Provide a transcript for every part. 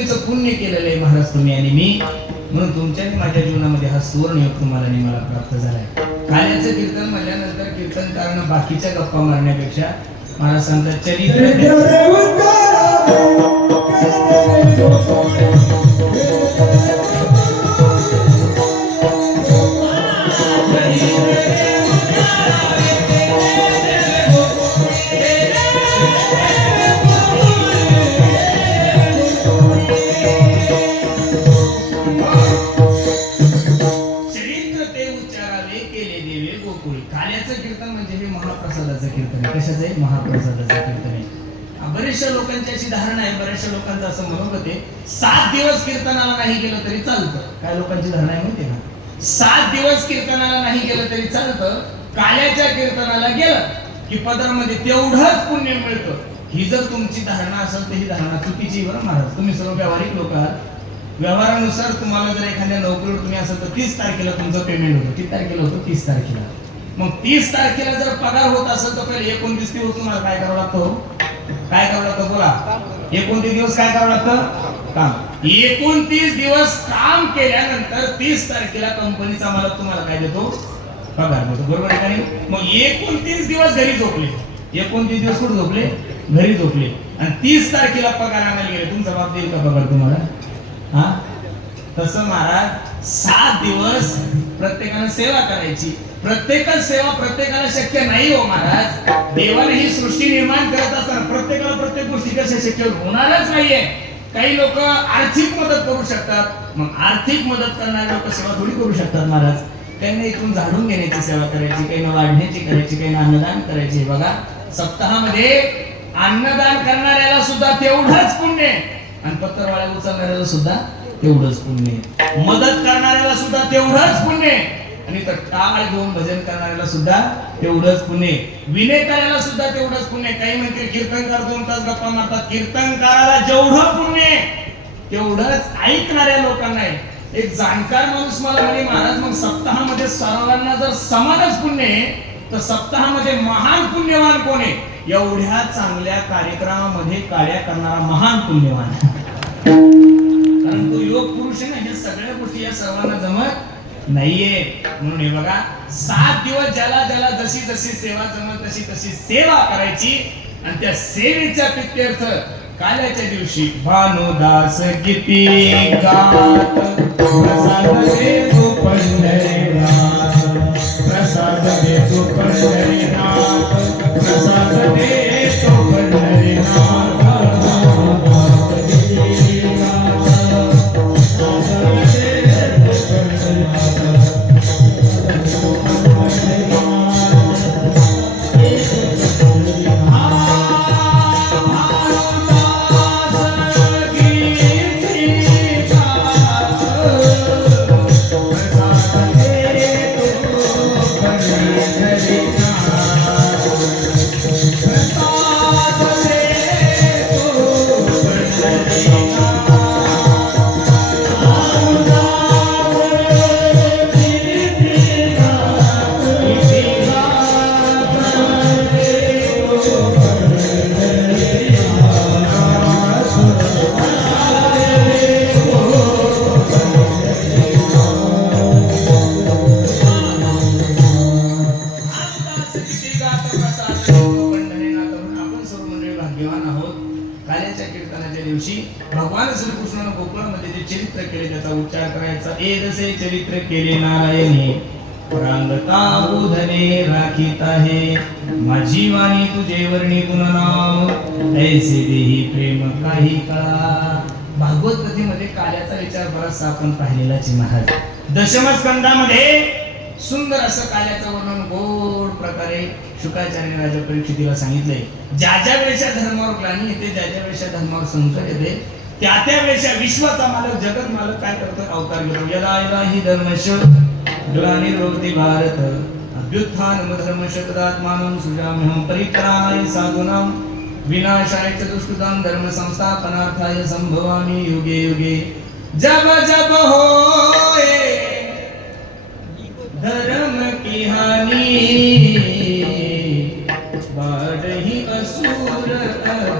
पुण्य केलेलं आहे महाराज तुम्ही आणि मी. म्हणून तुमच्या माझ्या जीवनामध्ये हा सुवर्ण योग तुम्हाला आणि मला प्राप्त झालाय. काल्याचं कीर्तन म्हणल्यानंतर कीर्तनकारानं बाकीच्या गप्पा मारण्यापेक्षा महाराज सांगतात चरित्र चरित्र त्याची धारणा आहे. बऱ्याचशा लोकांचं असं म्हणत होते सात दिवस कीर्तनाला नाही गेलं तरी चालतं. काय लोकांची धारणा आहे माहिती ना सात दिवस कीर्तनाला नाही गेलं तरी चालतं. काल्याच्या कीर्तनाला गेलं की पदरमध्ये तेवढंच पुण्य मिळतं. ही जर तुमची धारणा असेल तर ही धारणा चुकीची बरं महाराज. तुम्ही सर्व व्यावहारिक लोक आहात. व्यवहारानुसार तुम्हाला जर एखाद्या नोकरीवर तुम्ही असाल तर तीस तारखेला तुमचं पेमेंट होतं. किती तारखेला होतं? तीस तारखेला. मग तीस तारखेला जर पगार होत असेल तर पहिले एकोणतीस दिवस तुम्हाला काय करावं लागतं? काय करावं लागतं बोला? एकोणतीस दिवस काय करावं लागतं? काम. एकोणतीस दिवस काम केल्यानंतर तीस तारखेला कंपनीचा मालक तुम्हाला काय देतो? पगार देतो. बरोबर आहे का नाही? मग एकोणतीस दिवस घरी झोपले. एकोणतीस दिवस कुठे झोपले? घरी झोपले. आणि तीस तारखेला पगार आणायला गेले. तुमचा बाप देईल का पगार तुम्हाला? हा? तसं महाराज सात दिवस प्रत्येकाने सेवा करायची. प्रत्येकाच सेवा प्रत्येकाला शक्य नाही हो महाराज देवाने ही सृष्टी निर्माण करत असताना प्रत्येकाला प्रत्येक गोष्टी कशा शक्य होणारच नाहीये काही लोक आर्थिक मदत करू शकतात मग आर्थिक मदत करणारे लोक सेवा थोडी करू शकतात महाराज त्यांनी इथून झाडून घेण्याची सेवा करायची काही ना वाढण्याची करायची काही ना अन्नदान करायची बघा सप्ताहामध्ये अन्नदान करणाऱ्याला सुद्धा तेवढंच पुण्य आहे. आणि पत्तरवाळ्या उचलणाऱ्याला सुद्धा तेवढंच पुण्य आहे. मदत करणाऱ्याला सुद्धा तेवढंच पुण्य आहे. आणि टाळ घेऊन भजन करणाऱ्याला सुद्धा तेवढंच पुणे आहे. विनेकऱ्याला सुद्धा तेवढंच पुणे काही म्हणतील कीर्तनकार दोन तास गप्पा मारतात. कीर्तनकाराला जेवढं पुण्य तेवढंच ऐकणाऱ्या लोकांना आहे. एक जाणकार माणूस मला म्हणे महाराज मग सप्ताहामध्ये सर्वांना जर समानच पुण्य आहे तर सप्ताहामध्ये महान पुण्यवान कोण आहे? एवढ्या चांगल्या कार्यक्रमामध्ये कार्य करणारा महान पुण्यवान कारण तो योग पुरुष आहे ना हे सगळ्या गोष्टी या सर्वांना जमत नाहीये. म्हणून हे बघा सात दिवस ज्याला ज्याला जशी जशी सेवा जमत तशी तशी सेवा करायची. आणि त्या सेवेच्या पित्यर्थ काल्याच्या दिवशी भानुदास किती गात. प्रसाद पंढरीनाथ. प्रसाद पंढरीनाथ. प्रसाद दिवशी भगवान श्रीकृष्णानं गोकुळामध्ये जे चरित्र केले त्याचा उच्चार करायचा एदसे चरित्र केले नारायणी रांगता बोधने राखीत आहे. माझी वाणी तुझे वर्णी तुन नाव ऐसे देही प्रेम काही काळा. भागवत कथेमध्ये काल्याचा विचार बराचसा आपण पाहिलेलाच आहे महाराज. दशमस्कंदामध्ये सुंदर असं काल्याचं वर्णन गोड प्रकारे शुकाचार्य राजा परीक्षितीला सांगितलंय ज्या ज्या वेळेच्या धर्मावर ग्लानी येते ज्या ज्या वेळेच्या धर्मावर संकट येते त्या त्या वेळेच्या विश्वाचा मालक जगत मालक काय करतात? अवतार घेतो यदा यदा ही धर्मश ग्लानिर्भवति भारत अभ्युत्थान धर्म शतदात्मानं सृजाम्यहं परित्राय साधूनां विनाशाय च धर्म संस्थापनार्थाय संभवामि युगे युगे. जब जब होए धर्म की हानि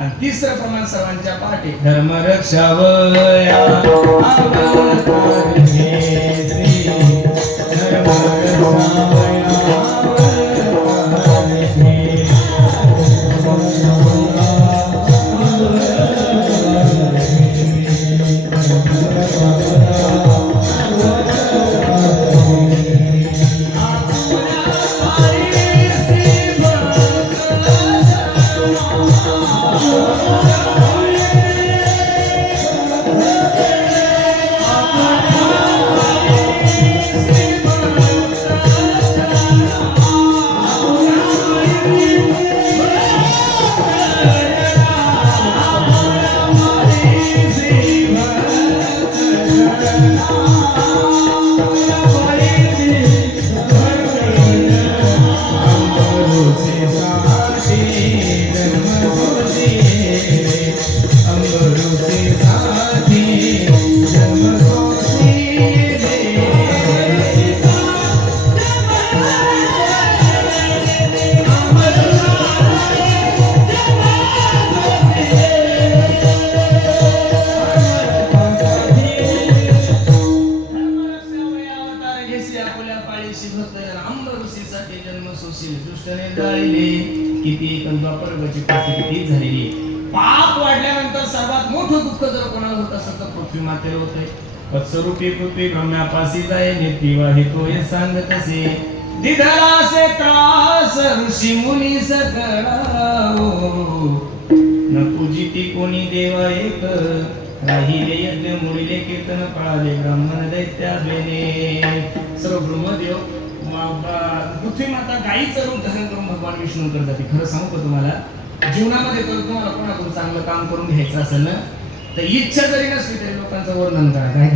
आणि तिसरं प्रमाण सर्वांच्या पाठी धर्म रक्षावया धर्म रक्षावया असेल तर पृथ्वी मातेला होतंय. वत्सरूपी पृथ्वी ब्रह्म्यापासी जाय नेत्रीवा हे तो हे सांगत असे. दिधला त्रास ऋषी मुनी सकळाओ. न पूजिती कोणी देवा एक. राहिले यज्ञ मुळीले कीर्तन पळाले ब्राह्मण दैत्या बेने सर्व ब्रह्मदेव पृथ्वी माता गायीचं रूप धारण करून भगवान विष्णू करतात खरं सांगू का तुम्हाला? जीवनामध्ये तर तुम्हाला कोणाकडून चांगलं काम करून घ्यायचं असेल ना? तर इच्छा जरी नसली तरी लोकांचं वर्णन करा काय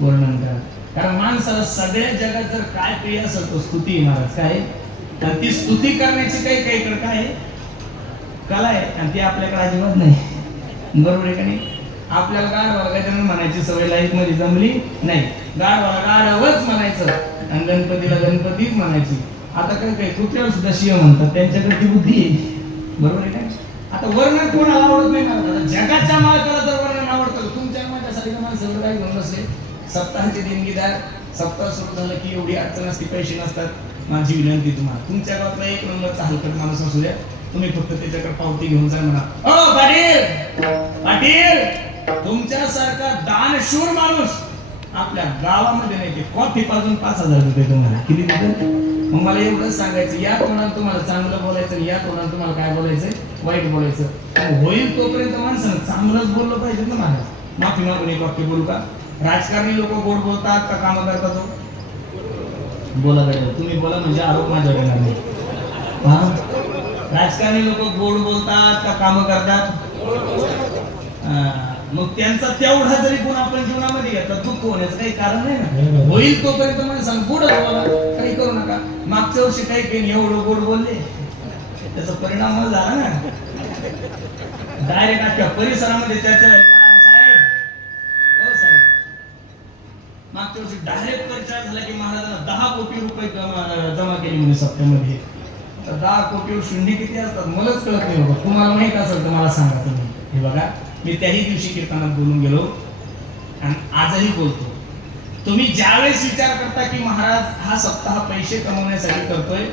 वर्णन करा. कारण माणसाला सगळ्या जगात जर काय प्रिय असेल तर स्तुती आहे महाराज. काय? आणि ती स्तुती करण्याची काही काही इकडं काय आहे? कला आहे. आणि ती आपल्याकडे अजिबात नाही. बरोबर आहे का नाही? आपल्याला गाढवाला काहीतरी म्हणायची सवय? लाईफमध्ये जमली नाही. गाढवाला गाढवच म्हणायचं. आणि गणपतीला गणपतीच म्हणायची. आता काय काय कुत्र्याला सुद्धा शिव म्हणतात. त्यांच्याकडे ती बुद्धी आहे. बरोबर आहे का आता वर्णन कोणाला आवडत नाही? जगाच्या मालकाला जर वर्णन आवडतं तुमच्या माझ्यासाठी काही म्हणून काय घेऊन देणगीदार सप्ताह सुरू झालं की एवढी अडचण असते पैसे नसतात. माझी विनंती तुम्हाला. तुमच्या गावातला एक नंबरचा हलकट माणूस असू द्या. तुम्ही फक्त त्याच्याकडे पावती घेऊन जा म्हणा. ओ पाटील! पाटील! तुमच्यासारखा दानशूर माणूस आपल्या गावामध्ये नाही ते कॉफी पाजून पाच हजार रुपये तुम्हाला. किती देतात? मग मला एवढंच सांगायचं या तोंडात तुम्हाला चांगलं बोलायचं या तोंडात तुम्हाला काय बोलायचं वाईट बोलायचं. होईल तोपर्यंत माणसानं चांगलंच बोललं पाहिजे ना महाराज माफी मागून एक वाक्य बोलू का? राजकारणी लोक गोड बोलतात का काम करतात हो? बोला गड्या तुम्ही बोला म्हणजे आरोप माझ्यावर येणार नाही. हा? राजकारणी लोक गोड बोलतात का काम करतात? मग त्यांचा तेवढा जरी गुण आपण जीवनामध्ये घेतला दुःख होण्याचं काही कारण नाही ना. होईल तोपर्यंत माणसानं गोडच बोला काही करू नका. मागच्या वर्षी काही काही एवढं गोड बोलले त्याचा परिणाम मला झाला ना. डायरेक्ट अख्ख्या परिसरामध्ये त्याच्या मागच्या वर्षी डायरेक्ट प्रचार झाला की महाराजांना दहा कोटी रुपये जमा केले म्हणजे सप्त्यामध्ये तर दहा कोटीवर शून्य किती असतात मलाच कळत नाही बाबा. तुम्हाला माहीत असेल तर मला सांगा तुम्ही. हे बघा मी त्याही दिवशी कीर्तनात बोलून गेलो आणि आजही बोलतो. तुम्ही ज्यावेळेस विचार करता की महाराज हा सप्ताह पैसे कमवण्यासाठी करतोय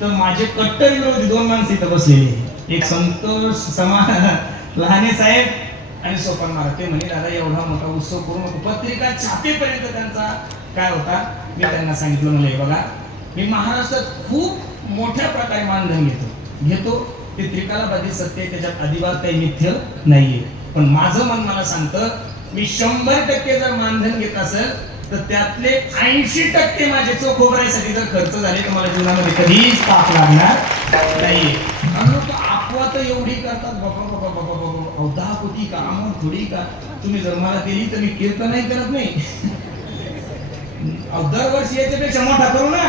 तर माझे कट्टर विरोधी दोन माणसं इथं बसलेले एक संतोष समा लहाने साहेब आणि सोपान महाराज ते म्हणे दादा एवढा मोठा उत्सव करू नको. पत्रिका छापेपर्यंत त्यांचा काय होता? मी त्यांना सांगितलं मला बघा मी महाराष्ट्रात खूप मोठ्या प्रकारे मानधन घेतो. घेतो. ते त्रिकालाबाधी सत्य त्याच्यात अजिबात काही मिथ्य नाहीये. पण माझं मन मला सांगतं मी शंभर टक्के जर मानधन घेत असेल तर त्यातले ऐंशी टक्के माझे चोखोबरासाठी जर खर्च झाले तर मला जीवनामध्ये कधीच पाप लागणार नाहीये. आपवा तर एवढी करतात बाबा बाबा बाबा अहो, दहा कोटी का अमाऊंट थोडी का? तुम्ही जर मला दिली तर मी कीर्तनही करत नाही अहो, दरवर्षी याच्यापेक्षा मोठा करू ना.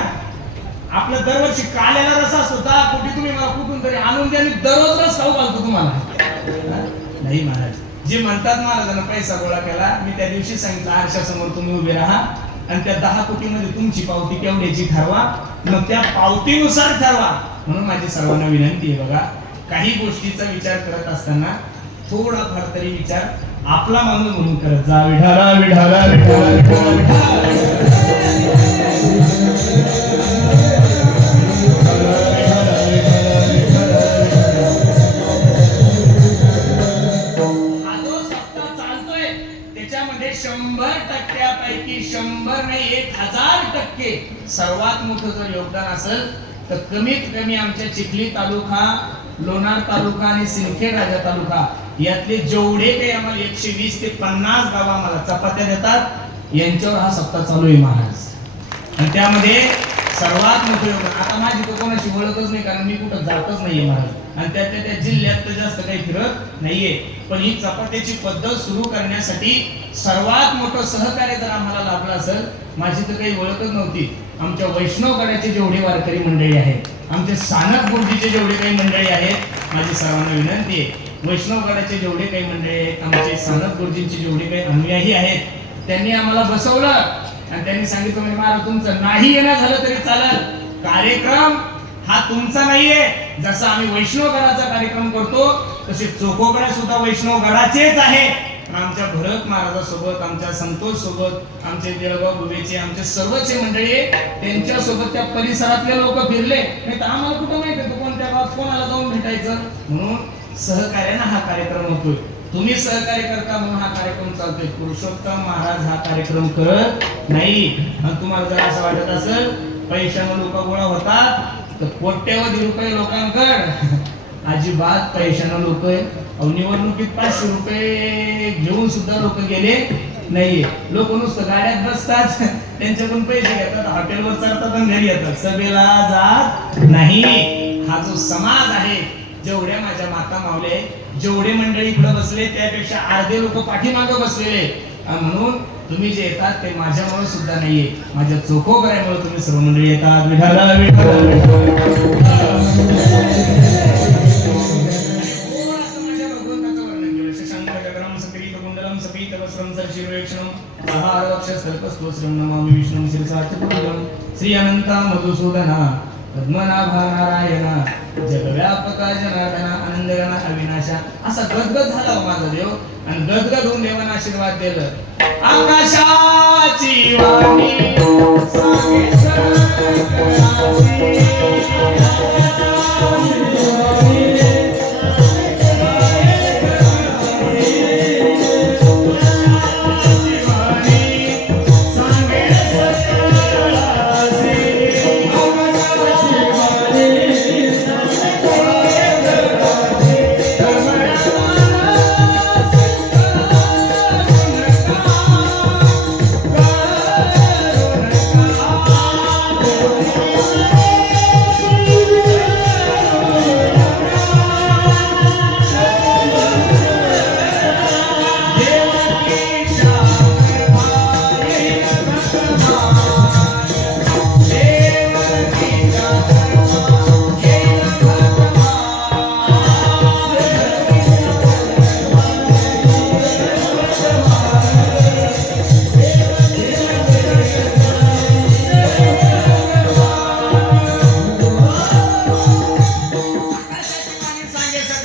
आपलं दरवर्षी काल्याला रस असतो दहा कोटी तुम्ही मला कुठून तरी आणून द्या मी दररोज रस खाऊ घालतो तुम्हाला. नाही महाराज. जे म्हणतात महाराजांना पैसा गोळा केला मी त्या दिवशी सांगितलं आरशासमोर तुम्ही उभे राहा आणि त्या दहा कोटीमध्ये तुमची पावती केवढ्याची ठरवा मग त्या पावतीनुसार ठरवा. म्हणून माझी सर्वांना विनंती आहे बघा काही गोष्टीचा विचार करत असताना थोडाफार तरी विचार आपला माणूस म्हणून करत जा. जो सप्ताह चालतोय त्याच्यामध्ये शंभर टक्क्यापैकी शंभर नाही एक हजार टक्के सर्वात मोठं जर योगदान असेल तर कमीत कमी आमच्या चिखली तालुका लोणार तालुका आणि सिंदखेड राजा तालुका यातले जेवढे काही आम्हाला एकशे वीस ते पन्नास गाव आम्हाला चपात्या देतात यांच्यावर हा सप्ताह चालू आहे महाराज. आणि त्यामध्ये सर्वात मोठे योगदान आता माझी तर कोणाशी ओळखच नाही कारण मी कुठं जातच नाहीये महाराज. आणि त्या त्या त्या जिल्ह्यात तर जास्त काही फिरत नाहीये. पण ही चपात्याची पद्धत सुरू करण्यासाठी सर्वात मोठं सहकार्य जर आम्हाला लाभलं असेल माझी तर काही ओळखच नव्हती. आमच्या वैष्णव गडाचे जेवढे वारकरी मंडळी आहेत आमचे सानक गुरुजीचे जेवढे काही मंडळी आहेत माझी सर्वांना विनंती आहे. वैष्णवगडाचे जेवढे काही मंडळी आहेत आमचे सानक गुरुजींचे जेवढे काही अनुयायी आहेत त्यांनी आम्हाला बसवलं. आणि त्यांनी सांगितलं म्हणजे महाराज तुमचं नाही येणं झालं तरी चालत कार्यक्रम हा तुमचा नाहीये. जसं आम्ही वैष्णवगडाचा कार्यक्रम करतो तसे चोकोगडा सुद्धा वैष्णवगडाचेच आहे आमच्या भरत महाराजासोबत आमच्या संतोष सोबत आमचे देळगाव गुबेचे आमचे सर्वचे मंडळी त्यांच्यासोबत त्या परिसरातले लोक फिरले. नाही तर आम्हाला कुठं माहिती कोणत्या गावात कोणाला जाऊन भेटायचं? म्हणून सहकार्यानं हा कार्यक्रम होतोय. तुम्ही सहकार्य करता म्हणून हा कार्यक्रम चालतोय. पुरुषोत्तम महाराज हा कार्यक्रम करत नाही. आणि तुम्हाला जर असं वाटत असेल पैशानं लोक गोळा होतात तर कोट्यवधी रुपये लोकांकड. अजिबात पैशानं लोक निवडणुकीत पाचशे रुपये घेऊन सुद्धा लोक गेले नाहीये. लोक नुसतं गाड्यात बसतात त्यांच्याकडून पैसे घेतात हॉटेलवर चढतात आणि घरी येतात. सभेला जात नाही. हा जो समाज आहे जेवढ्या माझ्या माता मावले जेवढे मंडळी इकडे बसले त्यापेक्षा अर्धे लोक पाठीमागं बसलेले. म्हणून तुम्ही जे येतात ते माझ्यामुळे सुद्धा नाहीये. माझ्या चोखोबऱ्यामुळे तुम्ही सर्व मंडळी येतात. विठाला श्री अनंता मधुसूदना पद्मनाभा नारायण जगव्यापका जनार्दना आनंदगणा अविनाशा असा गदगद झाला हो माझा देव. आणि गदगद होऊन देवानं आशीर्वाद दिलं. आकाशाची वाणी सांगे